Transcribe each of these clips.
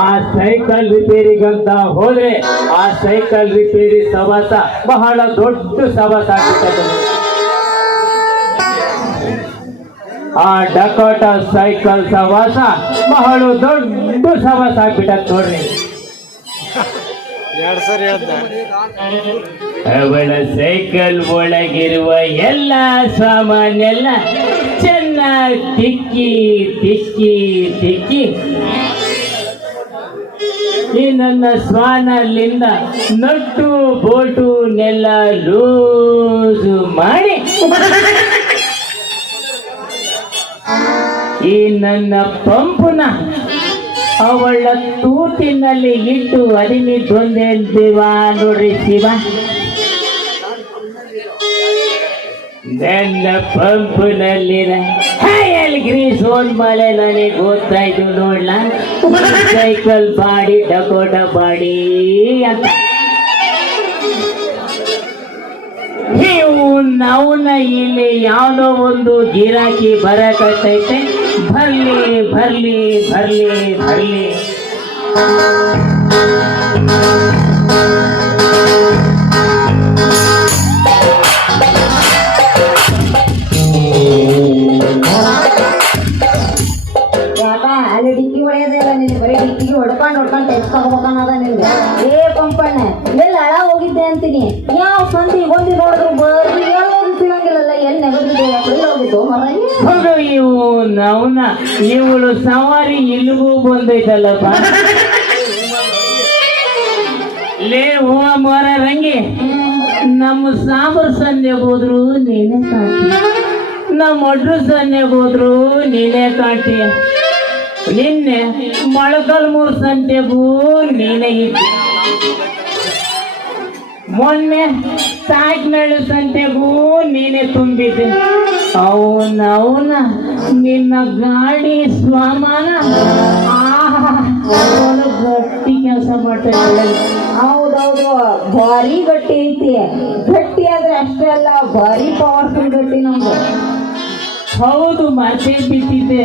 ಆ ಸೈಕಲ್ ರಿಪೇರಿಗಂತ ಹೋದ್ರೆ ಆ ಸೈಕಲ್ ರಿಪೇರಿ ಸವಾಸ ಬಹಳ ದೊಡ್ಡ ಸವಾಸ ಆಗ್ಬಿಟ್ಟದೆ. ಆ ಡಕೋಟ ಸೈಕಲ್ ಸವಾಸ ಬಹಳ ದೊಡ್ಡ ಸವಾಸ ಆಗ್ಬಿಟ್ಟದ ನೋಡ್ರಿ. ಅವಳ ಸೈಕಲ್ ಒಳಗಿರುವ ಎಲ್ಲ ಸಾಮಾನೆಲ್ಲ ಚೆನ್ನಾಗಿ ತಿಕ್ಕಿ ತಿಕ್ಕಿ ತಿಕ್ಕಿ ಈ ನನ್ನ ಸ್ವಾನಲ್ಲಿಂದ ನಟ್ಟು ಬೋಟು ನೆಲ್ಲ ಲೂಸು ಮಾಡಿ ಈ ನನ್ನ ಪಂಪುನ ಅವಳ ತೂತಿನಲ್ಲಿ ಇಟ್ಟು ಅದಿಮಿದ್ದೊಂದೇವ ನೋಡ್ರಿ ಶಿವ. ನನ್ನ ಪಂಪಿನಲ್ಲಿನ ಗ್ರೀಸ್ ಓನ್ ಮಳೆ ನನಗೆ ಗೊತ್ತಾಯ್ತು ನೋಡ್ಲ. ಸೈಕಲ್ ಬಾಡಿ ಡಕೋಟ ಬಾಡಿ ಅಂತ ನಾವುನ ಇಲ್ಲಿ ಯಾವುದೋ ಒಂದು ಗಿರಾಕಿ ಬರಕತ್ತೈತೆ. ಬರ್ಲಿ ಬರ್ಲಿ ಬರ್ಲಿ ಬರ್ಲಿ. ಅಲ್ಲಿ ಡಿಕ್ಕಿ ಹೊಡೆಯೋದಿಲ್ಲ ನಿನ್ಗೆ, ಬರೀ ಡಿಕ್ಕಿಗೆ ಹೊಡ್ಕೊಂಡು ತೆಗ್ಸ್ಕೊಬೇಕನ್ನೋದ ನಿನ್ಗೆ. ಏ ಪಂಪಣ್ಣ ಎಲ್ಲ ಹಳ ಹೋಗಿದ್ದೆ ಅಂತೀನಿ. ಯಾವ ಸಂತಿ ಬಂದು ನೋಡಿದ್ರು ಬರ್ರಿ ಹೋಗಿ ಸಿಗಂಗಿಲ್ಲಲ್ಲ. ಎಲ್ಲಿ ನೆಗದಿದೆ ಎಲ್ಲಿ ಹೋಗಿತ್ತು ಮರಯ್ಯ. ಹೌದು, ಇವು ನಾವುನ ಇವಳು ಸವಾರಿ ಇಲ್ಲಿಗೂ ಬಂದೈತಲ್ಲಪ್ಪ. ಲೇ ಹೂವ ಮರ ರಂಗಿ, ನಮ್ಮ ಸಾಂಬಾರ್ ಸಂದೆ ಹೋದ್ರು ನೀನೇ ಕಾಣ್ತಿ, ನಮ್ಮ ಒಡ್ರು ಸಂದೆ ಹೋದ್ರು ನೀನೇ ಕಾಣ್ತಿ. ನಿನ್ನೆ ಮೊಳಕಲ್ಮೂರು ಸಂತೆಗೂ ನೀನೇ ಇತ್ತು, ಮೊನ್ನೆ ತಾಜ್ಮೇಳು ಸಂತೆಗೂ ನೀನೇ ತುಂಬಿದ್ದೆ. ಅವನ ನಿನ್ನ ಗಾಡಿ ಸ್ವಾಮಾನ ಗಟ್ಟಿ ಕೆಲಸ ಮಾಡ್ತಾ. ಹೌದೌದು, ಭಾರಿ ಗಟ್ಟಿ ಐತಿ. ಗಟ್ಟಿ ಆದ್ರೆ ಅಷ್ಟೇ ಅಲ್ಲ, ಭಾರಿ ಪವರ್ಫುಲ್ ಗಟ್ಟಿ ನಮ್ದು. ಹೌದು, ಮರ್ತೇ ಬಿಟ್ಟಿದ್ದೆ.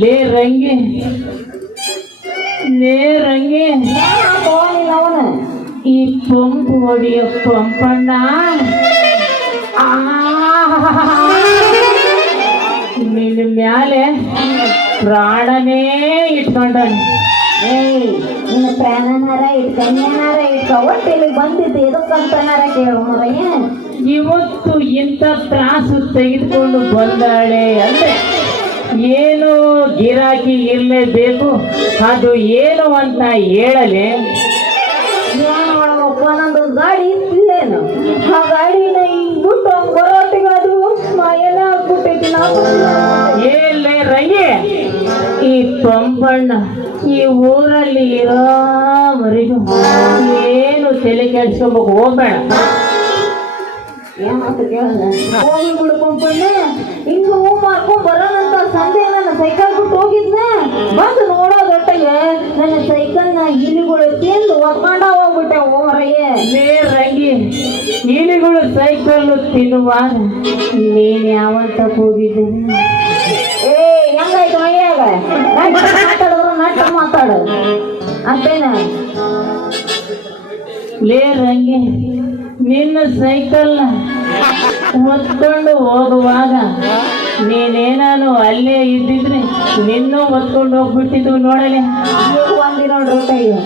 ಲೇ ರಂಗಿ, ಅವನು ಈ ಪಂಪ್ ಹೊಡಿಯ ಪಂಪಣ್ಣ ನಿನ್ನ ಮ್ಯಾಲೆ ಪ್ರಾಣನೇ ಇಟ್ಕೊಂಡಾನೆ. ನಿನ್ನ ಪ್ರಾಣನಾರ ಕನ್ಯಾನಾರ ಒಟ್ಟು ಇಲ್ಲಿ ಬಂದಿದ್ದು ಎದಕ್ಕಂತನಾರ ಕೇಳು ಮರಯ್ಯ. ಇವತ್ತು ಇಂಥ ತ್ರಾಸು ತೆಗೆದುಕೊಂಡು ಬಂದಾಳೆ ಅಂದ್ರೆ ಏನು ಗಿರಾಕಿ ಇರಲೇಬೇಕು. ಅದು ಏನು ಅಂತ ಹೇಳಲೆ. ನಂದು ಗಾಡಿ ಇಲ್ಲೇನು, ಆ ಗಾಡಿನ ಈಗ ಬಿಟ್ಟು ಬರೋಟಿಗೆ ಅದು ಎಲ್ಲ ಆಗ್ಬಿಟ್ಟೈತಿ. ಏನ್ಲೇ ರಂಗಿ, ಈ ಪಂಪಣ್ಣ ಈ ಊರಲ್ಲಿ ಇರೋವರೆಗೂ ಏನು ತಲೆ ಕೆಡ್ಸ್ಕೊಬೇಕು ಹೋಗ್ಬೇಡ. ಏನಂತ ಕೇಳ ಹೋಗಿ ಬಿಡು ಪಂಪಣ್ಣ. ಹಿಂಗ ಹೂ ಮಾರ್ಕೊಂಡ್ ಬರೋಣಂತ ಸಂಜೆ ನನ್ನ ಸೈಕಲ್ ಬಿಟ್ಟು ಹೋಗಿದ್ನ. ಬಂದು ನೋಡೋದೊಟ್ಟಿಗೆ ನನ್ನ ಸೈಕಲ್ನ ಇಲಿಗಳು ತಿಂದು ಒತ್ಕೊಂಡ ಹೋಗ್ಬಿಟ್ಟೆ. ಓರಯ್ಯ ಲೇ ರಂಗಿ, ಇಲಿಗಳು ಸೈಕಲ್ ತಿನ್ನುವಾಗ ನೀನ್ ಯಾವಂತ ಹೋಗಿದ್ದೀನಿ? ಏ ಹೆಂಗಾಯ್ತು ಮೈಯಾಗ ಮಾತಾಡಿದ್ರು ನಟ್ಟ ಮಾತಾಡು ಅಂತೇನ. ಲೇ ರಂಗಿ, ನಿನ್ನ ಸೈಕಲ್ ಹೊತ್ಕೊಂಡು ಹೋಗುವಾಗ ನೀನೇನಾನು ಅಲ್ಲೇ ಇದ್ದಿದ್ರೆ ನಿನ್ನೂ ಹೊತ್ಕೊಂಡು ಹೋಗ್ಬಿಟ್ಟಿದ್ದು ನೋಡಲೆ. ಒಂದಿ ನೋಡ್ರಿ ಕೈಗೆ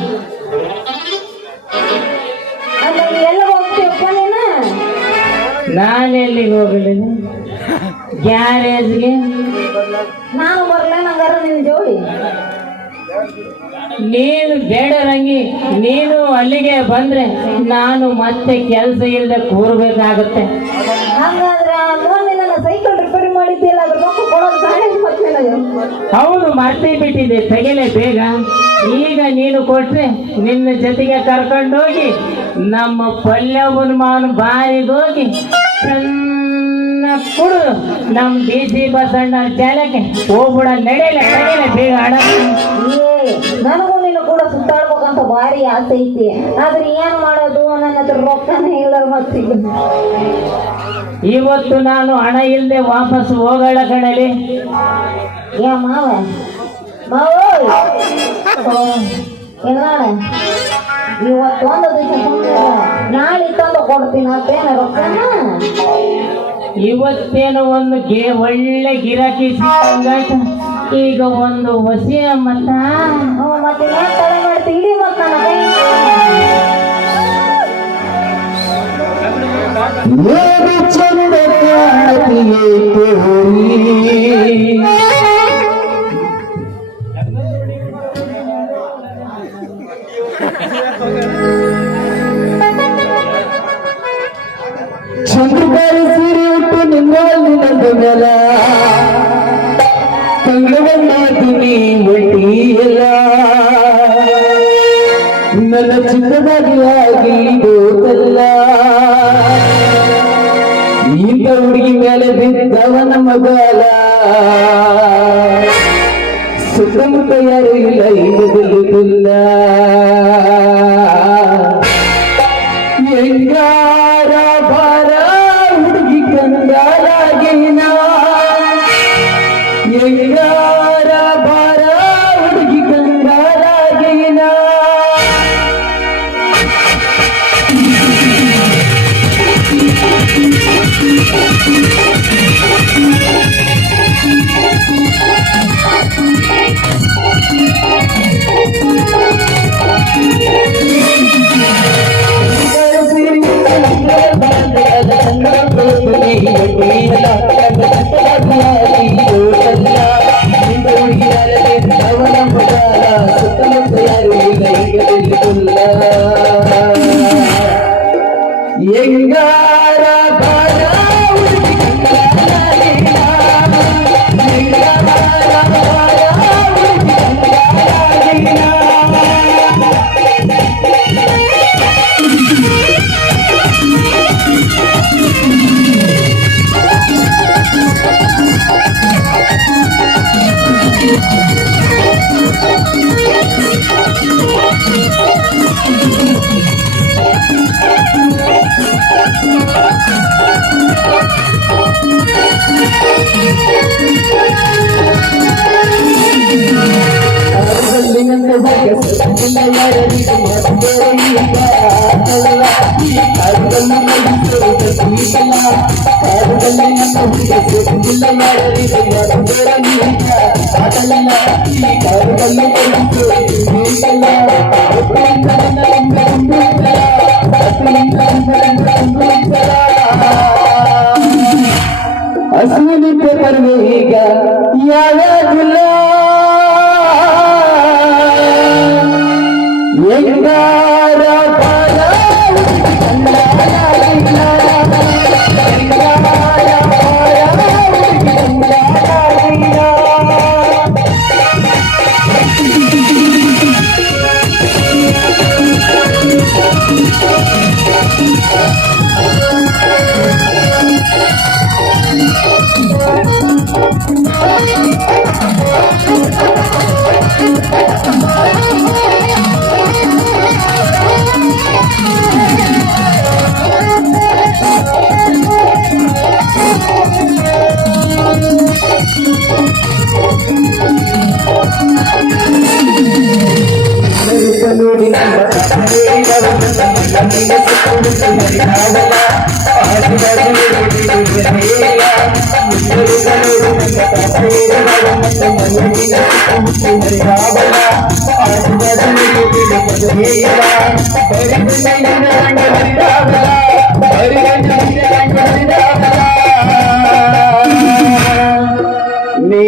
ಅಂದ್ರೆ ಎಲ್ಲ ಹೋಗ್ತೀವಪ್ಪ ನೀನು. ನಾನೆಲ್ಲಿಗೆ ಹೋಗಲಿ? ಗ್ಯಾರೇಜ್ಗೆ. ನಾನು ಬರ್ಲ ನಂಗಾರ ನಿನ್ನ ಜೋಡಿ. ನೀನು ಬೇಡ ರಂಗಿ, ನೀನು ಅಲ್ಲಿಗೆ ಬಂದ್ರೆ ನಾನು ಮತ್ತೆ ಕೆಲಸ ಇಲ್ಲದೆ ಕೂರ್ಬೇಕಾಗತ್ತೆ. ಹಂಗಾದ್ರೆ ಮೊನ್ನೆ ನನ್ನ ಸೈಕಲ್ ರಿಪೇರಿ ಮಾಡಿದ್ದಿಲ್ಲ, ಅದ್ರ ರೊಕ್ಕ ಕೊಡೋದು ಬೇಡ ಮತ್ತೆ. ಹೌದು, ಮರ್ತೇ ಬಿಟ್ಟಿದ್ದೆ, ತೆಗೆಲೆ ಬೇಗ. ಈಗ ನೀನು ಕೊಟ್ರೆ ನಿನ್ನ ಜೊತೆಗೆ ಕರ್ಕೊಂಡೋಗಿ ನಮ್ಮ ಪಲ್ಯವನ್ ಮಾವನ ಬಾರಿಗೋಗಿ ಕುಡು ನಮ್ DC ಬಸಣ್ಣ ಜಾಲಕ್ಕೆ ಹೋಗ್ಬಿಡ. ನಡೆಯಲ್ಲ ಬೇಗ ಆಡ. ನನಗೂ ನೀನು ಕೂಡ ಸುತ್ತಾಡ್ಬೇಕಂತ ಭಾರಿ ಆಸೆ ಐತಿ. ಆದ್ರೆ ಏನ್ ಮಾಡೋದು, ನನ್ನ ಹತ್ರ ರೊಕ್ಕನೇ ಇಲ್ಲ. ಮತ್ತೆ ಇವತ್ತು ನಾನು ಹಣ ಇಲ್ಲದೆ ವಾಪಸ್ ಹೋಗೋಣ ಕಣಲಿ. ಮಾವ ಎಲ್ಲಾಡ ಇವತ್ತು ಒಂದು ದಿವಸ ಸುಮ್ಮನೆ ನಾಳೆ ತಂದು ಕೊಡ್ತೀನಿ ಅಂತೇನ ರೊಕ್ಕನ ಇವತ್ತೇನೋ ಒಂದು ಒಳ್ಳೆ ಗಿರಾಕಿ ಸಿಕ್ಕಂಗಾಯ್ತು. ಈಗ ಒಂದು ಹೊಸಿ ಮತ್ತ ಮತ್ತೆ ಯಾಕೆ ತಡ ಮಾಡ್ತಿ ಇಡೀ ಮತ್ತ ಚಂದ ಚಂದ್ರಕಾರಿ ಸೀರೆ ಉಟ್ಟು ನಿಂಗಾಗಿ ನಂದ ಮೇಲ ಕಂಗವನ್ನಾತು ನೀ ಒಟ್ಟಿಯಲ್ಲ ನನ್ನ ಚಿಕ್ಕದಾಗಿ ಆಗಿ ಗೋತಲ್ಲ ಇಂಥ ಹುಡುಗಿ ಮೇಲೆ ಬಿದ್ದವನ ಮಗಾಲ ಸುತ್ತಮುತ್ತ ಯಾರು ಇಲ್ಲ ಇದು ಗೊತ್ತಿಲ್ಲ ಹೆಂಗಾರ ಬಾರ ಹುಡುಗಿ ಕಂದಾಲಾಗಿನ ಹೆಂಗಾರ ಬಾರ ಹುಡುಗಿ ಕಂದಾಲಾಗಿನ ಎಂಗಾರ ಬಾರ ಹುಡುಗಿ ಕಂದಾಲಾಗಿನ ಎಂಗಾರ ಬಾರ ಹುಡುಗಿ ಕಂದಾಲಾಗಿನ ಅಶ್ವಿನಿ ಪೇಪರ್ ಈಗ ಯಾವಾಗಿಲ್ಲ ಎಂಗಾರ ಬಾರ ಹುಡುಗಿ ಕಂದಾಲಾಗಿನ ಎಂಗಾರ ಬಾರ ಹುಡುಗಿ ಕಂದಾಲಾಗಿನ ನೋಡಿ ನೀ